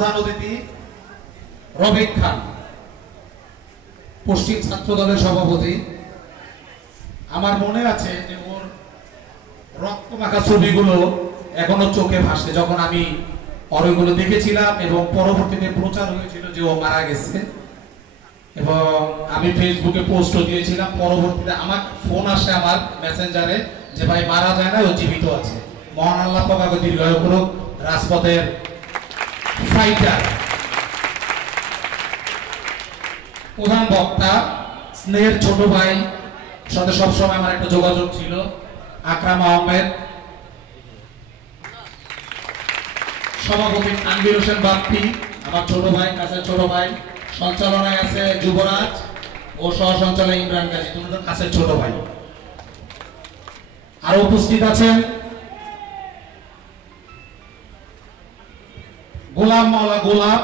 প্রধান অতিথি রবিক খান, পশ্চিম ছাত্র দলের সভাপতি। আমার মনে আছে যে ওর রক্তমাখা ছবিগুলো এখনো চোখে ভাসে, যখন আমি ওইগুলো দেখেছিলাম এবং পরবর্তীতে প্রচার হয়েছিল যে ও মারা গেছে, এবং আমি ফেসবুকে পোস্টও দিয়েছিলাম। পরবর্তীতে আমার ফোন আসে আমার মেসেঞ্জারে যে ভাই মারা যায় না, ও জীবিত আছে। মহান আল্লাহ পাক দীর্ঘায়ু করুক। রাজপথের ফাইটার, প্রধান বক্তা, স্নেহের ছোট ভাই, সাথে সবসময় আমার একটা যোগাযোগ ছিল, আকরাম আহমেদ। সভাপতি তানভীর হোসেন বাপ্পি, আমার ছোট ভাই, কাছের ছোট ভাই। সঞ্চালনায় আছে যুবরাজ ও সহ সঞ্চালক ইমরান গাজী, দুজন কাছের ছোট ভাই। আর উপস্থিত আছেন গোলাম মাওলা গোলাপ,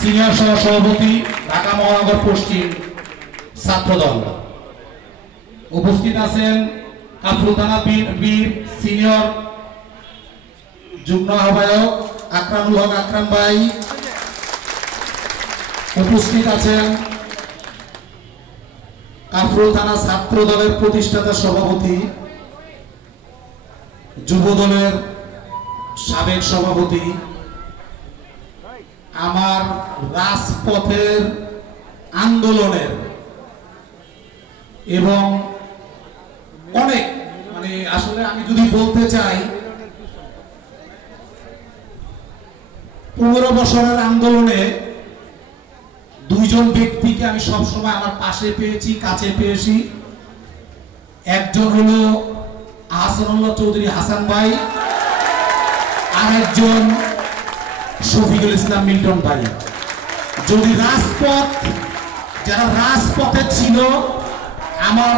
সিনিয়র সহ সভাপতি, ঢাকা মহানগর পশ্চিম ছাত্রদল। উপস্থিত আছেন কাফরুল থানা বীর সিনিয়র যুগ্ম আহ্বায়ক আকরামুল হক আকরাম ভাই। উপস্থিত আছেন কাফরুল থানা ছাত্র দলের প্রতিষ্ঠাতা সভাপতি, যুব দলের সাবেক সভাপতি, আমার রাজপথের আন্দোলনের এবং অনেক, মানে আসলে আমি যদি বলতে চাই 15 বছরের আন্দোলনে দুইজন ব্যক্তিকে আমি সবসময় আমার পাশে পেয়েছি, কাছে পেয়েছি। একজন হলো আহসানুল্লাহ চৌধুরী হাসান ভাই, আরেকজন শফিকুল ইসলাম মিল্টন ভাই। যদি রাজপথ, যারা রাজপথে ছিল, আমার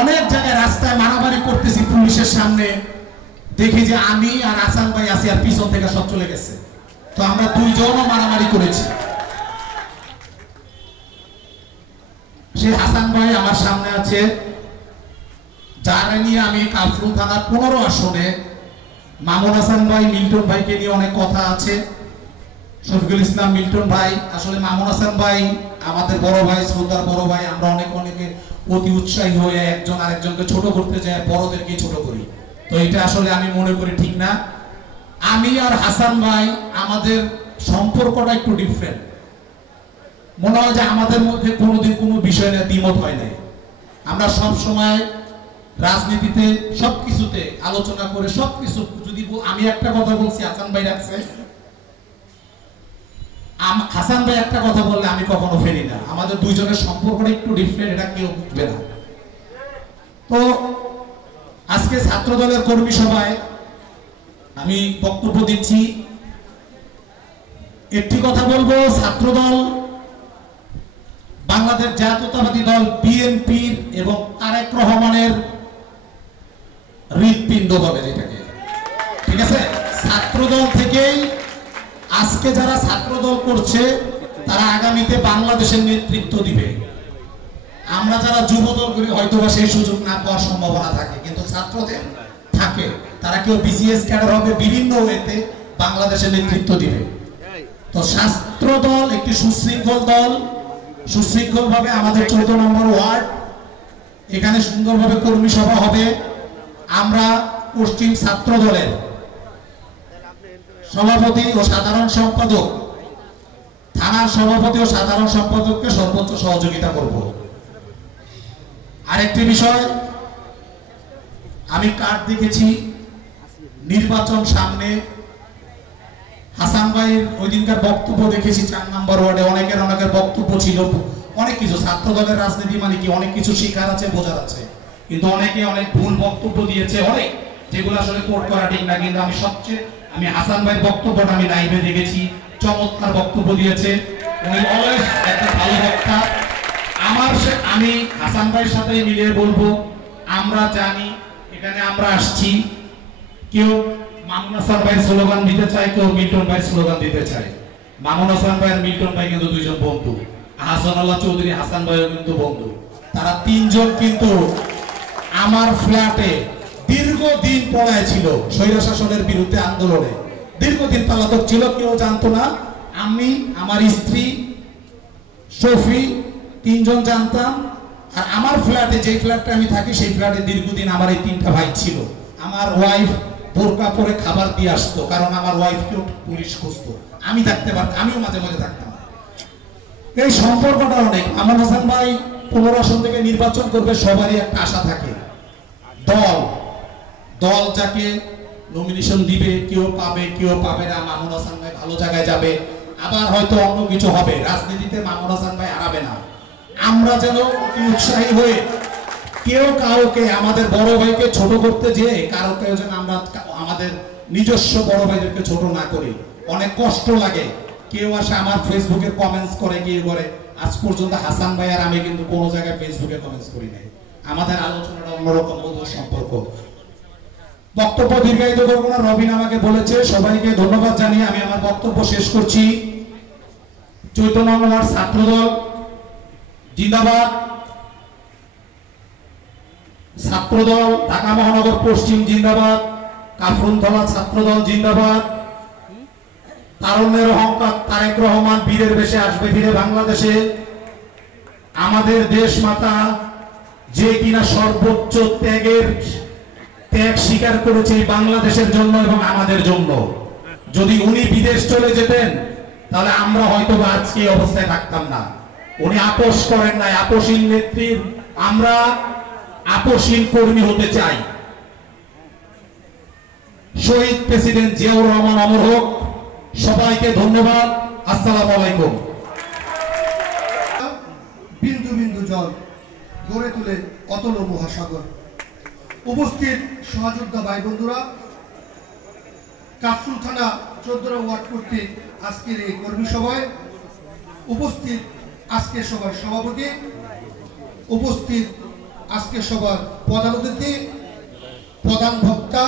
অনেক জায়গায় রাস্তায় মারামারি করতেছি পুলিশের সামনে, দেখি যে আমি আর হাসান ভাই আছি, আর পিছন থেকে সব চলে গেছে। তো আমরা দুইজনও মারামারি করেছি। সেই হাসান ভাই আমার সামনে আছে, যারা নিয়ে আমি কাফরুল থানার 15 আসনে মামুন হাসান ভাই, মিল্টন ভাইকে নিয়ে অনেক কথা আছে। শফিকুল ইসলাম মিল্টন ভাই, আসলে মামুন হাসান ভাই আমাদের বড় ভাই, শ্রদ্ধার বড় ভাই। আমরা অনেকে অতি উৎসাহী হয়ে একজন আরেকজনকে ছোট করতে যাই, বড়দেরকে ছোট করি। তো এটা আসলে আমি মনে করি ঠিক না। আমি আর হাসান ভাই, আমাদের সম্পর্কটা একটু ডিফারেন্ট। মনে হয় যে আমাদের মধ্যে কোনোদিন কোনো বিষয় নিয়ে দ্বিমত হয় নাই। আমরা সব সময় রাজনীতিতে সবকিছুতে আলোচনা করে সবকিছু, যদি আমি একটা কথা বলছি হাসান ভাই রাখছে, হাসান ভাই একটা কথা বললে আমি কখনো ফেরি না। আমাদের দুইজনের সম্পর্কটা একটু ডিফারেন্ট, এটা কেউ বুঝবে না। তো আজকে ছাত্র দলের কর্মী সভায় আমি বক্তব্য দিচ্ছি। একটি কথা বলবো, ছাত্রদল বাংলাদেশ জাতীয়তাবাদী দল বিএনপির এবং তারেক রহমানের হৃৎপিণ্ড বলে যেটাকে, ঠিক আছে? ছাত্রদল থেকেই আজকে যারা ছাত্রদল করছে তারা আগামীতে বাংলাদেশের নেতৃত্ব দিবে। আমরা যারা যুবদল করি হয়তো বা সেই সুযোগ না পাওয়ার সম্ভাবনা থাকে, কিন্তু ছাত্রদের থাকে। তারা কেউ বিসিএস ক্যাডার হবে, বিভিন্ন ওয়েতে বাংলাদেশের নেতৃত্ব দিবে। তো ছাত্রদল একটি সুশৃঙ্খল দল, সুশৃঙ্খলভাবে আমাদের 14 নম্বর ওয়ার্ড, এখানে সুন্দরভাবে কর্মী সভা হবে। আমরা পশ্চিম ছাত্র দলের সভাপতি ও সাধারণ সম্পাদক, থানার সভাপতি ও সাধারণ সম্পাদককে সর্বোচ্চ সহযোগিতা করব। আরেকটি বিষয়, আমি কার্ড দেখেছি, নির্বাচন সামনে। হাসান ভাইয়ের ওই দিনকার বক্তব্য দেখেছি 4 নম্বর ওয়ার্ডে, অনেকের বক্তব্য ছিল অনেক কিছু। ছাত্র দলের রাজনীতি মানে কি, অনেক কিছু শিকার আছে, বোঝার আছে, কিন্তু অনেকে অনেক ভুল বক্তব্য দিয়েছে, অনেক যেগুলো আসলে কোট করা ঠিক না। কিন্তু আমি হাসান ভাইয়ের বক্তব্যটা আমি লাইভে দেখেছি, চমৎকার বক্তব্য দিয়েছে। উনি অলওয়েজ একটা ভালো বক্তা। আমি হাসান ভাইয়ের সাথে মিলিয়ে বলবো, আমরা জানি এখানে আমরা আসছি, কেউ মামুন হাসান ভাই স্লোগান দিতে চায়, কেউ মিল্টন ভাই স্লোগান দিতে চায়। মামুন হাসান ভাই আর মিল্টন ভাই কিন্তু দুইজন বন্ধু, আহসানুল্লাহ চৌধুরী হাসান ভাইও কিন্তু বন্ধু। তারা তিনজন কিন্তু আমার ফ্ল্যাটে দীর্ঘদিন পড়ায় ছিল স্বৈর শাসনের বিরুদ্ধে আন্দোলনে, দীর্ঘদিন পলাতক ছিল, কেউ জানতো না। আমি, আমার স্ত্রী শফি, তিনজন জানতাম। আর আমার ফ্ল্যাটে, যে ফ্ল্যাটে আমি থাকি, সেই ফ্ল্যাটে দীর্ঘদিন আমার এই তিনটা ভাই ছিল। আমার ওয়াইফ বোরকা পরে খাবার দিয়ে আসতো, কারণ আমার ওয়াইফকেও পুলিশ খুঁজতো। আমি থাকতে পারতাম, আমিও মাঝে মাঝে থাকতাম। এই সম্পর্কটা অনেক। মামুন হাসান ভাই 15 আসন থেকে নির্বাচন করবে, সবারই একটা আশা থাকে। দল যাকে নমিনেশন দিবে, কেউ পাবে কেউ পাবে না। মামুন হাসান ভাই ভালো জায়গায় যাবে, আবার হয়তো অন্য কিছু হবে। রাজনীতিতে মামুন হাসান ভাই হারাবে না। আমরা যেন উৎসাহী হয়ে কেউ কাউকে, আমাদের বড় ভাইকে ছোট করতে যেয়ে কারো কেউ যেন আমরা আমাদের নিজস্ব বড় ভাইদেরকে ছোট না করি। অনেক কষ্ট লাগে। কেউ আসে আমার ফেসবুকে কমেন্টস করে, কেউ করে। আজ পর্যন্ত হাসান ভাই আর আমি কিন্তু কোনো জায়গায় ফেসবুকে কমেন্টস করি নাই। আমাদের আলোচনাটা অন্যরকম, মধুর সম্পর্ক। বক্তব্য দীর্ঘায়িত করবো না, রবিন আমাকে বলেছে। সবাইকে ধন্যবাদ জানিয়ে আমি আমার বক্তব্য শেষ করছি। চৈতন্য আমার ছাত্রদল জিন্দাবাদ, ছাত্রদল ঢাকা মহানগর পশ্চিম জিন্দাবাদ, কাফরুনতলা ছাত্রদল জিন্দাবাদ। তারুণ্যের অহংকার তারেক রহমান বীরের বেশে আসবে ফিরে বাংলাদেশে। আমাদের দেশ মাতা, যে কিনা সর্বোচ্চ ত্যাগ স্বীকার করেছে বাংলাদেশের জন্য এবং আমাদের জন্য। যদি উনি বিদেশ চলে যেতেন, তাহলে আমরা হয়তো আজকে এই অবস্থায় থাকতাম না। উনি আপোষ করেন নাই, আপোষহীন নেত্রীর। আমরা আপোষহীন কর্মী হতে চাই। শহীদ প্রেসিডেন্ট জিয়াউর রহমান অমর হোক। সবাইকে ধন্যবাদ। আসসালামু আলাইকুম। বিন্দু বিন্দু জল গড়ে তুলে অতল মহাসাগর। উপস্থিত সহযোদ্ধা ভাই বন্ধুরা, কাফরুল থানা 14 ওয়ার্ড কর্তৃক আজকের এই কর্মী সভায় উপস্থিত আজকের সভার সভাপতি, উপস্থিত আজকের সভার প্রধান অতিথি, প্রধান বক্তা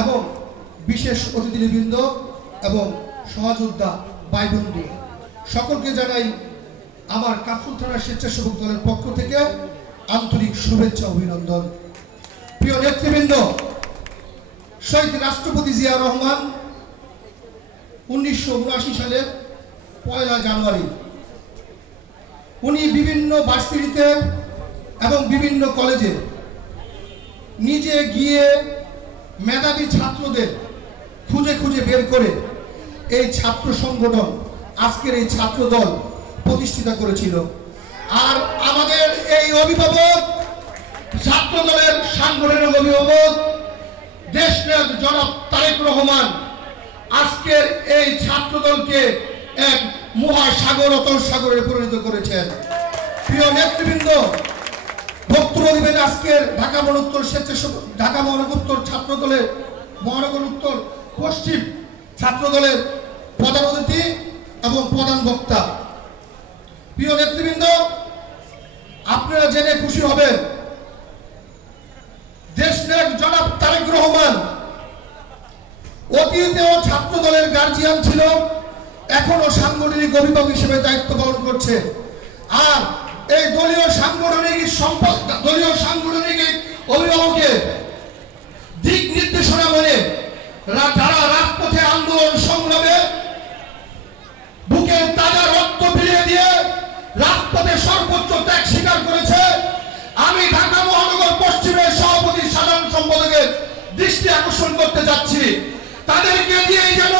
এবং বিশেষ অতিথিবৃন্দ এবং সহযোদ্ধা ভাই বন্ধু সকলকে জানাই আমার কাফরুল থানা স্বেচ্ছাসেবক দলের পক্ষ থেকে আন্তরিক শুভেচ্ছা অভিনন্দন। প্রিয় নেতৃবৃন্দ, শহীদ রাষ্ট্রপতি জিয়া রহমান 1979 সালের 1 জানুয়ারি উনি বিভিন্ন ভার্সিটিতে এবং বিভিন্ন কলেজে নিজে গিয়ে মেধাবী ছাত্রদের খুঁজে খুঁজে বের করে এই ছাত্র সংগঠন, আজকের এই ছাত্র দল প্রতিষ্ঠিত করেছিল। আর আমাদের এই অভিভাবক, ছাত্র দলের সাংগঠনিক অভিভাবক দেশনায়ক জনাব তারেক রহমান আজকের এই ছাত্র দলকে এক মহাসাগর, অতল সাগরে পরিণত করেছেন। প্রিয় নেতৃবৃন্দ, বক্তব্য দিবেন আজকের ঢাকা মহানগর উত্তর ছাত্র দলের, মহানগর উত্তর পশ্চিম ছাত্র দলের প্রধান অতিথি এবং প্রধান বক্তা। প্রিয় নেতৃবৃন্দ, আপনারা জেনে খুশি হবেন, দেশনায়ক জনাব তারেক রহমান অতীতেও ছাত্র দলের গার্জিয়ান ছিল, এখনো সাংগঠনিক অভিভাবক হিসেবে দায়িত্ব পালন করছে। আর এই দলীয় সাংগঠনিক অভিভাবকের দিক নির্দেশনা মেনে যারা রাজপথে আন্দোলন সংগ্রামে বুকের তাজা রক্ত ফিরিয়ে দিয়ে রাজপথে সর্বোচ্চ ত্যাগ স্বীকার করেছে, আমি ঢাকা মহানগর পশ্চিমের সভাপতি সাধারণ সম্পাদকের দৃষ্টি আকর্ষণ করতে যাচ্ছি। তাদেরকে দিয়ে যেন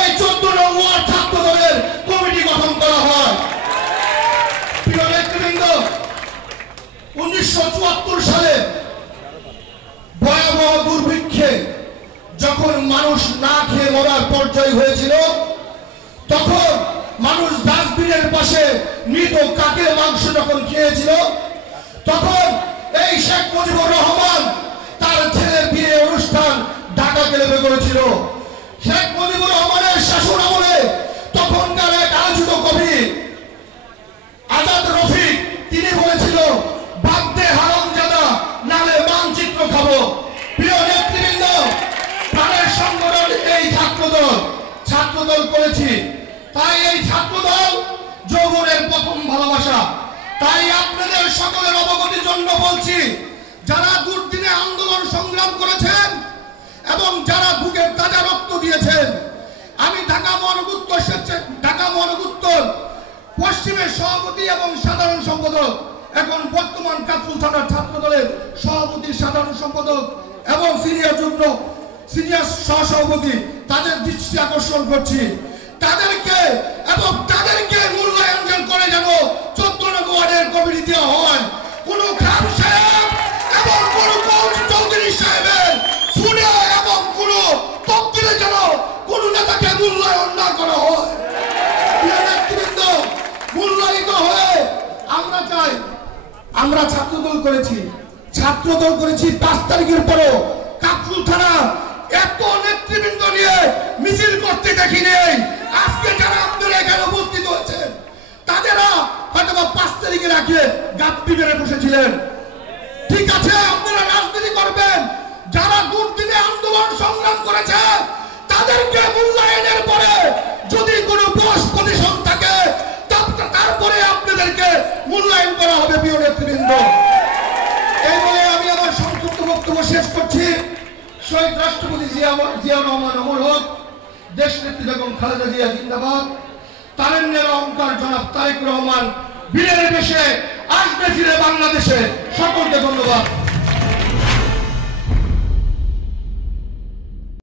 এই 14 নং ওয়ার্ড ছাত্র দলের কমিটি গঠন করা হয়। প্রিয় নেতৃবৃন্দ, 1974 সালে ভয়াবহ দুর্ভিক্ষে যখন মানুষ না খেয়ে মরার পর্যায়ে হয়েছিল, তখন মানুষ ডাস্টবিনের পাশে মৃত কাকের মাংস যখন খেয়েছিল, তখন এই শেখ মুজিবুর রহমান তার ছেলের বিয়ে অনুষ্ঠান ঢাকা কেন্দ্রে করেছিল। শেখ মুজিবুর রহমানের শাসন আমলে তখনকার এক আলোচিত কবি আজাদ রফিক তিনি বলেছিল, বাগদে হারামজাদা নালে মানচিত্র খাবো। প্রিয় নেতৃবৃন্দ, প্রাণের সংগঠন এই ছাত্রদল করেছি। তাই এই ছাত্রদল যৌবনের প্রথম ভালোবাসা। তাই আপনাদের সকলের অবগতির জন্য বলছি, যারা দুর্দিনে আন্দোলন সংগ্রাম করেছেন এবং যারা বুকের তাজা রক্ত দিয়েছেন। আমি ঢাকা মহানগর পশ্চিমের সভাপতি এবং সাধারণ সম্পাদক, এখন বর্তমান কাফরুল থানার ছাত্র দলের সভাপতি, সাধারণ সম্পাদক এবং সিনিয়র সহসভাপতি, তাদের দৃষ্টি আকর্ষণ করছি। তাদেরকে মূল্যায়ন করে যেন 14 নং ওয়ার্ডের কমিটি দেওয়া হয়। কোন খান সাহেব এবং কোন চৌধুরী সাহেবের শুনে এবং কোন তকদিরে যেন কোন নেতাকে মূল্যায়ন না করা হয়। নেতৃবৃন্দ মূল্যায়িত হয়ে আমরা চাই। আমরা ছাত্রদল করেছি 5 তারিখের পরও কাফরুল থানা এত নেতৃবৃন্দ নিয়ে মিছিল করতে দেখি নেই। আজকে যারা আপনারা এখানে উপস্থিত হয়েছেন তাদেরা হয়তো 5 তারিখের আগে গাপ্পি মেরে বসেছিলেন। ঠিক আছে, আপনারা রাজনীতি করবেন। যারা দুর্দিনে আন্দোলন সংগ্রাম করেছে তাদেরকে মূল্যায়নের পরে যদি কোনো বস পজিশন থাকে তারপরে আপনাদেরকে মূল্যায়ন করা হবে। প্রিয় নেতৃবৃন্দ, এই বলে আমি আমার সংক্ষিপ্ত বক্তব্য শেষ করছি। শহীদ রাষ্ট্রপতি জিয়া রহমান অমর হোক, দেশ নেত্রী বেগম খালেদা জিয়া জিন্দাবাদ, তারেন্দ্রের অহংকার জনাব তারেক রহমান বীরের বেশে আসবে ফিরে বাংলাদেশে। সকলকে ধন্যবাদ।